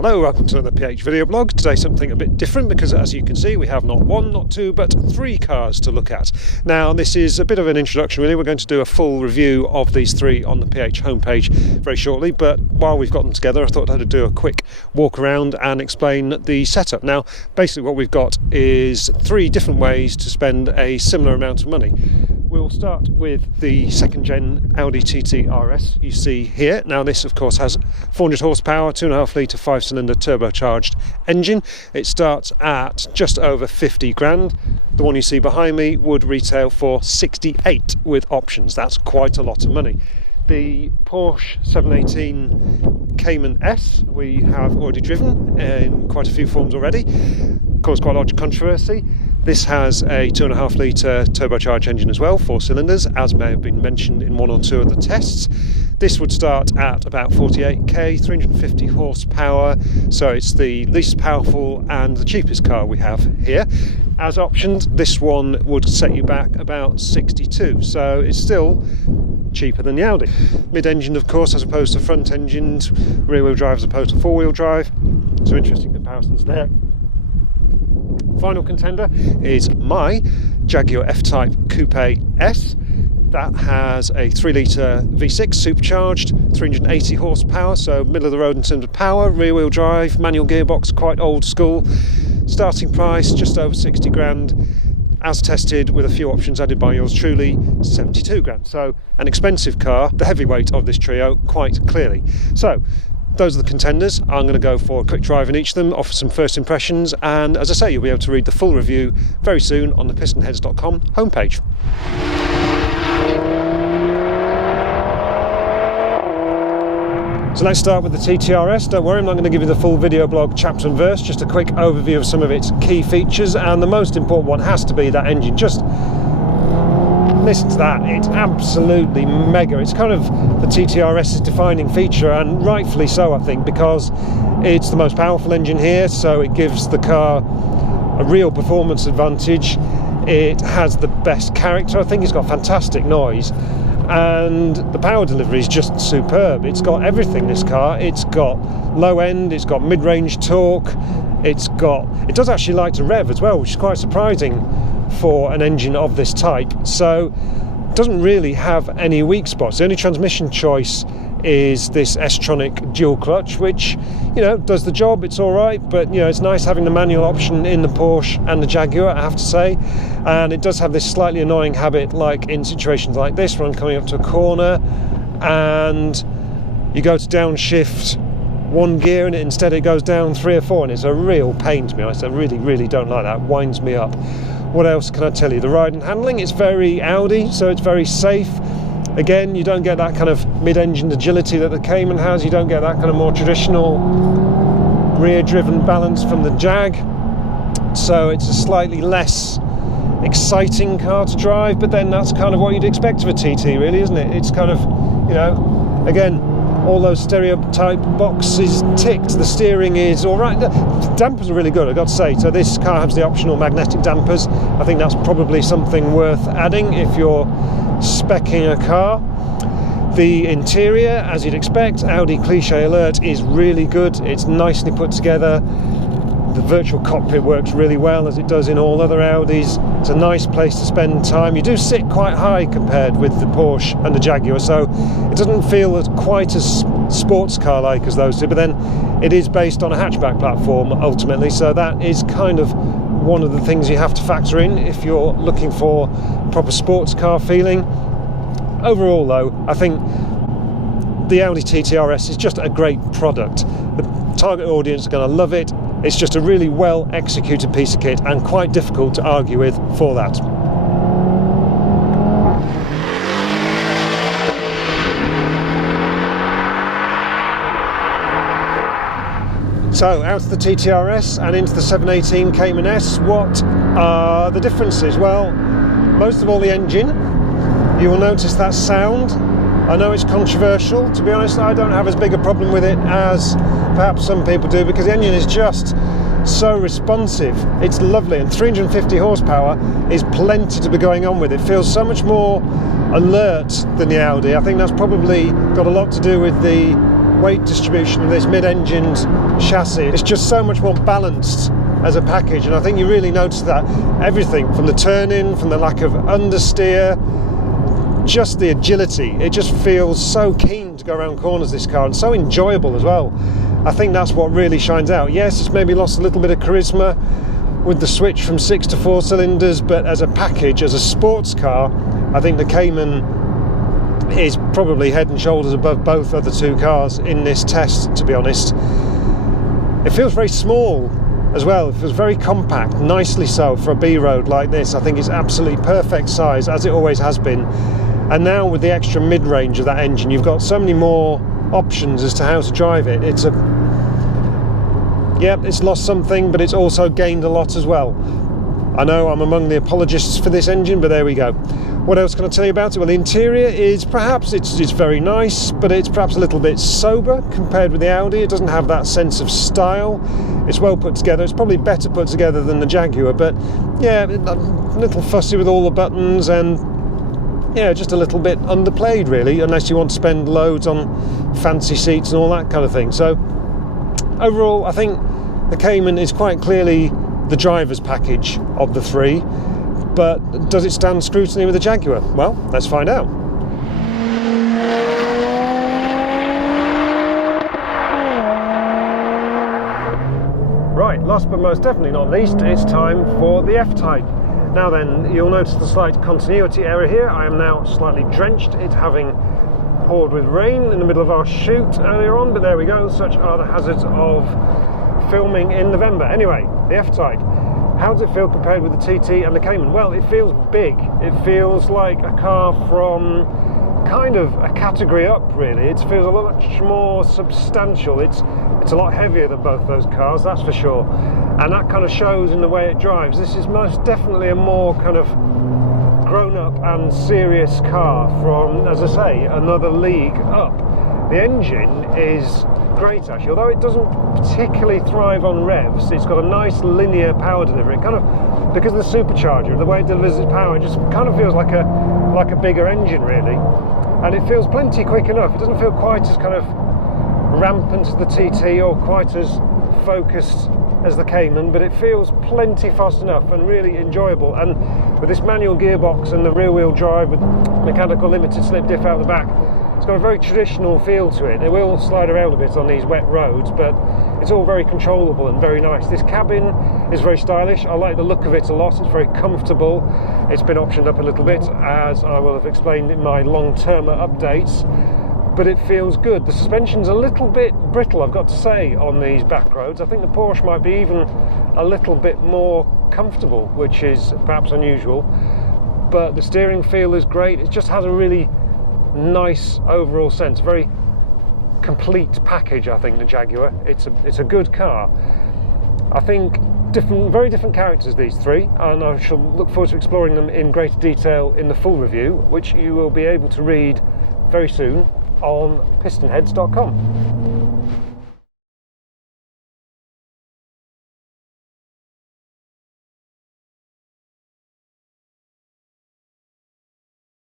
Hello, welcome to another PH video blog. Today something a bit different because, as you can see, we have not one, not two, but three cars to look at. Now, this is a bit of an introduction really. We're going to do a full review of these three on the PH homepage very shortly, but while we've got them together, I thought I'd do a quick walk around and explain the setup. Now, basically what we've got is three different ways to spend a similar amount of money. We'll start with the second gen Audi TT RS you see here. Now this of course has 400 horsepower, 2.5 litre 5-cylinder turbocharged engine. It starts at just over 50 grand. The one you see behind me would retail for 68 with options. That's quite a lot of money. The Porsche 718 Cayman S we have already driven in quite a few forms already. Caused quite a lot of controversy. This has a 2.5 litre turbocharged engine as well, 4 cylinders, as may have been mentioned in one or two of the tests. This would start at about 48k, 350 horsepower, so it's the least powerful and the cheapest car we have here. As options, this one would set you back about 62, so it's still cheaper than the Audi. Mid-engine, of course, as opposed to front-engined, rear-wheel drive as opposed to four-wheel drive, so interesting comparisons there. Final contender is my Jaguar FType Coupe S. That has a 3 litre V6 supercharged, 380 horsepower, so middle of the road in terms of power, rear wheel drive, manual gearbox, quite old school. Starting price just over 60 grand, as tested with a few options added by yours truly, 72 grand. So an expensive car, the heavyweight of this trio, quite clearly. So those are the contenders. I'm going to go for a quick drive in each of them, offer some first impressions, and as I say, you'll be able to read the full review very soon on the PistonHeads.com homepage. So let's start with the TTRS. Don't worry, I'm not going to give you the full video blog chapter and verse, just a quick overview of some of its key features, and the most important one has to be that engine. Just listen to that, it's absolutely mega. It's kind of the TTRS's defining feature, and rightfully so, I think, because it's the most powerful engine here, so it gives the car a real performance advantage. It has the best character. I think it's got fantastic noise, and the power delivery is just superb. It's got everything, this car. It's got low end, it's got mid-range torque, it does actually like to rev as well, which is quite surprising for an engine of this type. So it doesn't really have any weak spots. The only transmission choice is this S-tronic dual clutch, which, you know, does the job. It's all right, but you know, it's nice having the manual option in the Porsche and the Jaguar, I have to say. And it does have this slightly annoying habit, like in situations like this when I'm coming up to a corner and you go to downshift one gear and instead it goes down 3 or 4, and it's a real pain to be honest. I really don't like that. It winds me up. What else can I tell you? The ride and handling, it's very Audi, so it's very safe. Again, you don't get that kind of mid-engine agility that the Cayman has. You don't get that kind of more traditional rear-driven balance from the Jag. So it's a slightly less exciting car to drive, but then that's kind of what you'd expect of a TT, really, isn't it? It's kind of, you know, again, all those stereotype boxes ticked. The steering is all right. The dampers are really good, I've got to say. So this car has the optional magnetic dampers. I think that's probably something worth adding if you're speccing a car. The interior, as you'd expect, Audi cliche alert, is really good. It's nicely put together. The virtual cockpit works really well, as it does in all other Audis. It's a nice place to spend time. You do sit quite high compared with the Porsche and the Jaguar, so it doesn't feel as quite as sports car-like as those two, but then it is based on a hatchback platform ultimately, so that is kind of one of the things you have to factor in if you're looking for proper sports car feeling. Overall though, I think the Audi TTRS is just a great product. The target audience are going to love it. It's just a really well executed piece of kit and quite difficult to argue with for that. So out of the TTRS and into the 718 Cayman S, what are the differences? Well, most of all the engine. You will notice that sound. I know it's controversial. To be honest, I don't have as big a problem with it as perhaps some people do, because the engine is just so responsive. It's lovely, and 350 horsepower is plenty to be going on with. It feels so much more alert than the Audi. I think that's probably got a lot to do with the weight distribution of this mid-engined chassis. It's just so much more balanced as a package, and I think you really notice that. Everything from the turning, from the lack of understeer, just the agility. It just feels so keen to go around corners, this car, and so enjoyable as well. I think that's what really shines out. Yes, it's maybe lost a little bit of charisma with the switch from 6 to 4 cylinders, but as a package, as a sports car, I think the Cayman is probably head and shoulders above both other two cars in this test, to be honest. It feels very small as well. It feels very compact, nicely so for a B road like this. I think it's absolutely perfect size, as it always has been. And now with the extra mid-range of that engine, you've got so many more options as to how to drive it. It's lost something, but it's also gained a lot as well. I know I'm among the apologists for this engine, but there we go. What else can I tell you about it? Well, the interior is perhaps, it's very nice, but it's perhaps a little bit sober compared with the Audi. It doesn't have that sense of style. It's well put together. It's probably better put together than the Jaguar, but yeah, a little fussy with all the buttons, and yeah, just a little bit underplayed really, unless you want to spend loads on fancy seats and all that kind of thing. So overall, I think the Cayman is quite clearly the driver's package of the three, but does it stand scrutiny with the Jaguar? Well, let's find out. Right, last but most definitely not least, it's time for the F-Type. Now then, you'll notice the slight continuity error here. I am now slightly drenched, it having poured with rain in the middle of our shoot earlier on, but there we go, such are the hazards of filming in November. Anyway, the F-Type. How does it feel compared with the TT and the Cayman? Well, it feels big. It feels like a car from kind of a category up, really. It feels a lot much more substantial. It's a lot heavier than both those cars, that's for sure. And that kind of shows in the way it drives. This is most definitely a more kind of grown-up and serious car from, as I say, another league up. The engine is great actually, although it doesn't particularly thrive on revs. It's got a nice linear power delivery. It kind of, because of the supercharger, the way it delivers its power, it just kind of feels like a bigger engine really. And it feels plenty quick enough. It doesn't feel quite as kind of rampant as the TT or quite as focused as the Cayman, but it feels plenty fast enough and really enjoyable. And with this manual gearbox and the rear wheel drive with mechanical limited slip diff out the back, it's got a very traditional feel to it. It will slide around a bit on these wet roads, but it's all very controllable and very nice. This cabin is very stylish. I like the look of it a lot. It's very comfortable. It's been optioned up a little bit, as I will have explained in my long-term updates, but it feels good. The suspension's a little bit brittle, I've got to say, on these back roads. I think the Porsche might be even a little bit more comfortable, which is perhaps unusual, but the steering feel is great. It just has a really nice overall sense, very complete package. I think the Jaguar, it's a good car. I think very different characters, these three, and I shall look forward to exploring them in greater detail in the full review, which you will be able to read very soon on PistonHeads.com.